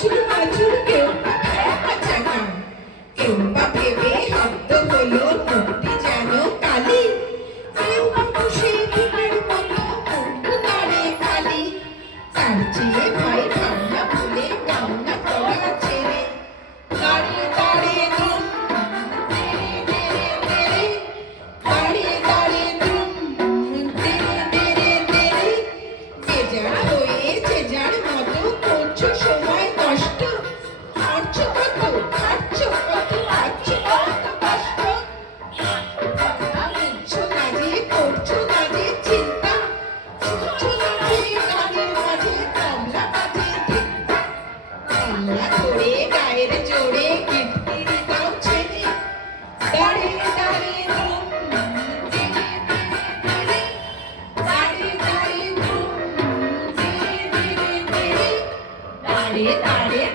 আচুর পাচুর কেউ পাচাকা কেউ বা ভেবে হব্দ হলো মুখটি যেন কালি। কেউ বা বসে ফুলের মতো মুখ তারে কালি তার চেয়ে ভয় ভালো daddy, daddy.